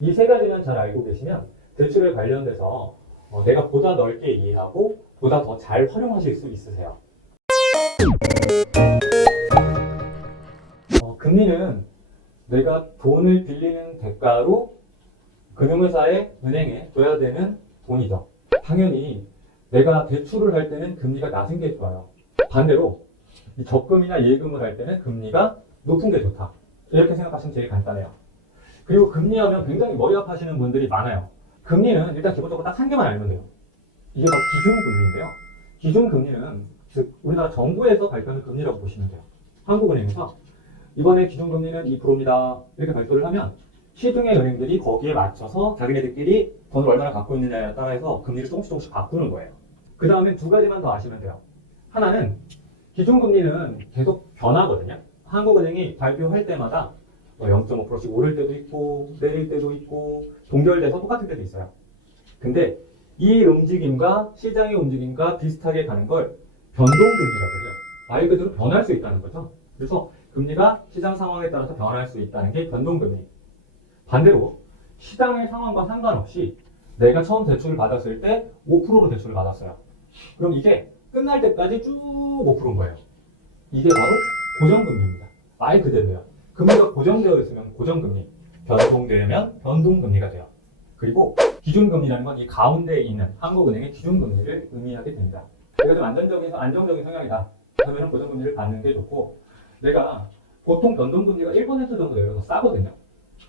이 세 가지만 잘 알고 계시면 대출에 관련돼서 내가 보다 넓게 이해하고 보다 더 잘 활용하실 수 있으세요. 금리는 내가 돈을 빌리는 대가로 금융회사에 은행에 줘야 되는 돈이죠. 당연히 내가 대출을 할 때는 금리가 낮은 게 좋아요. 반대로 이 적금이나 예금을 할 때는 금리가 높은 게 좋다. 이렇게 생각하시면 제일 간단해요. 그리고 금리하면 굉장히 머리 아파하시는 분들이 많아요. 금리는 일단 기본적으로 딱 한 개만 알면 돼요. 이게 바로 기준금리인데요. 기준금리는 즉 우리나라 정부에서 발표하는 금리라고 보시면 돼요. 한국은행에서 이번에 기준금리는 2%입니다. 이렇게 발표를 하면 시중의 은행들이 거기에 맞춰서 자기네들끼리 돈을 얼마나 갖고 있느냐에 따라서 금리를 조금씩 바꾸는 거예요. 그 다음에 두 가지만 더 아시면 돼요. 하나는 기준금리는 계속 변하거든요. 한국은행이 발표할 때마다 0.5%씩 오를 때도 있고 내릴 때도 있고 동결돼서 똑같을 때도 있어요. 근데 이 움직임과 시장의 움직임과 비슷하게 가는 걸 변동금리라고 해요. 말 그대로 변할 수 있다는 거죠. 그래서 금리가 시장 상황에 따라서 변할 수 있다는 게 변동금리. 반대로 시장의 상황과 상관없이 내가 처음 대출을 받았을 때 5%로 대출을 받았어요. 그럼 이게 끝날 때까지 쭉 5%인 거예요. 이게 바로 고정금리입니다. 말 그대로예요. 금리가 고정되어 있으면 고정금리, 변동되면 변동금리가 돼요. 그리고 기준금리라는 건 이 가운데에 있는 한국은행의 기준금리를 의미하게 됩니다. 내가 좀 안정적인 성향이다. 그러면 고정금리를 받는 게 좋고, 내가 보통 변동금리가 1% 정도 내려서 싸거든요.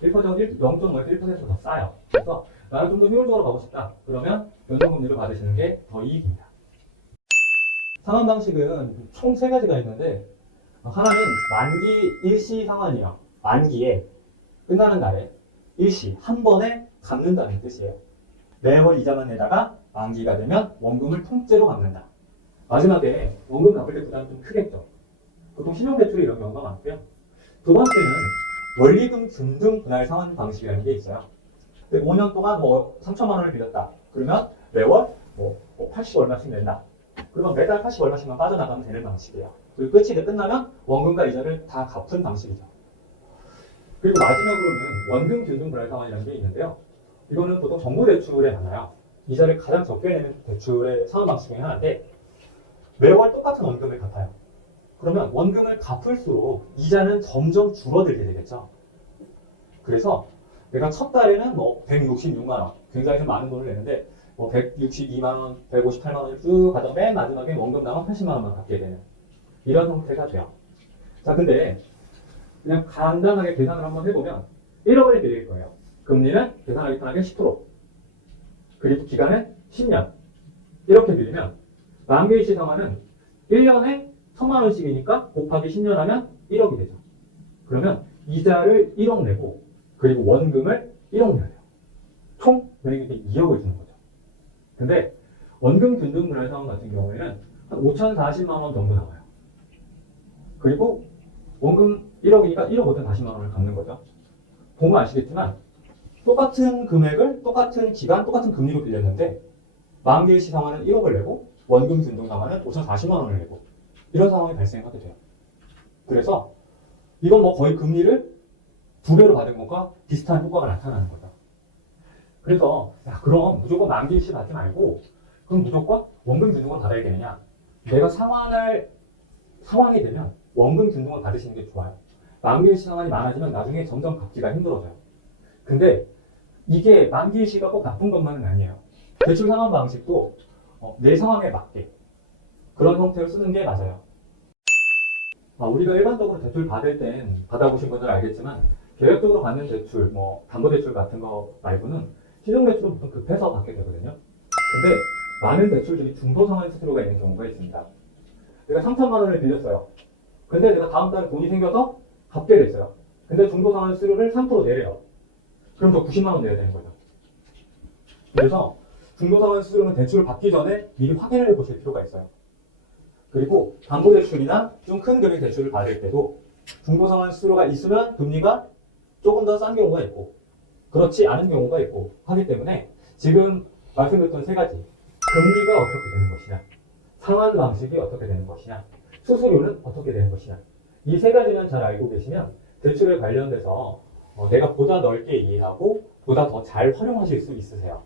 0.5에서 1%더 더 싸요. 그래서 나는 좀 더 효율적으로 가고 싶다. 그러면 변동금리를 받으시는 게 더 이익입니다. 상환 방식은 총 세 가지가 있는데, 하나는 만기 일시 상환이에요. 만기에 끝나는 날에 일시 한 번에 갚는다는 뜻이에요. 매월 이자만 내다가 만기가 되면 원금을 통째로 갚는다. 마지막에 원금 갚을 때 부담이 좀 크겠죠. 보통 신용대출이 이런 경우가 많고요. 두 번째는 원리금 균등 분할 상환 방식이라는 게 있어요. 5년 동안 3천만 원을 빌렸다. 그러면 매월 80 얼마씩 낸다. 그러면 매달 80 얼마씩만 빠져나가면 되는 방식이에요. 그리고 끝이 끝나면 원금과 이자를 다 갚은 방식이죠. 그리고 마지막으로는 원금 균등 분할 상환이라는 게 있는데요. 이거는 보통 정부 대출에 많아요. 이자를 가장 적게 내는 대출의 상환 방식 중에 하나인데 매월 똑같은 원금을 갚아요. 그러면 원금을 갚을수록 이자는 점점 줄어들게 되겠죠. 그래서 내가 첫 달에는 166만 원, 굉장히 좀 많은 돈을 내는데 162만 원, 158만 원을 쭉 가다 맨 마지막에 원금 남아 80만 원만 갚게 되는 이런 형태가 돼요. 자, 근데 그냥 간단하게 계산을 한번 해보면 1억을 드릴 거예요. 금리는 계산하기 편하게 10%. 그리고 기간은 10년. 이렇게 드리면 만기일시 상환은 1년에 1,000만 원씩이니까 곱하기 10년 하면 1억이 되죠. 그러면 이자를 1억 내고 그리고 원금을 1억 내야 돼요. 총 은행한테 2억을 주는 거죠. 근데 원금 균등 분할 상환 같은 경우에는 한 5,040만 원 정도 나와요. 그리고 원금 1억이니까 1억 5,040만 원을 갚는 거죠. 보면 아시겠지만 똑같은 금액을 똑같은 기간 똑같은 금리로 빌렸는데 만기일시 상환은 1억을 내고 원금 균등 상환은 5,040만 원을 내고 이런 상황이 발생하게 돼요. 그래서 이건 거의 금리를 2배로 받은 것과 비슷한 효과가 나타나는 거죠. 그래서 그럼 무조건 만기일시 받지 말고 그럼 무조건 원금 균등을 받아야 되느냐? 내가 상환할 상황이 되면 원금 균등을 받으시는 게 좋아요. 만기일시 상환이 많아지면 나중에 점점 갚기가 힘들어져요. 근데 이게 만기일시가 꼭 나쁜 것만은 아니에요. 대출 상환 방식도 내 상황에 맞게 그런 형태로 쓰는 게 맞아요. 우리가 일반적으로 대출 받을 땐 받아보신 분들은 알겠지만 계획적으로 받는 대출, 담보대출 같은 거 말고는 신용대출은 보통 급해서 받게 되거든요. 근데 많은 대출들이 중도상환 수수료가 있는 경우가 있습니다. 내가 3천만 원을 빌렸어요. 근데 내가 다음 달에 돈이 생겨서 갚게 됐어요. 근데 중도상환 수수료를 3% 내래요. 그럼 저 90만 원 내야 되는 거죠. 그래서 중도상환 수수료는 대출을 받기 전에 미리 확인을 해보실 필요가 있어요. 그리고 담보대출이나 좀 큰 금액 대출을 받을 때도 중도상환 수수료가 있으면 금리가 조금 더 싼 경우가 있고 그렇지 않은 경우가 있고 하기 때문에 지금 말씀드렸던 세 가지 금리가 어떻게 되는 것이냐 상환 방식이 어떻게 되는 것이냐 수수료는 어떻게 되는 것이냐 이 세 가지만 잘 알고 계시면 대출에 관련돼서 내가 보다 넓게 이해하고 보다 더 잘 활용하실 수 있으세요.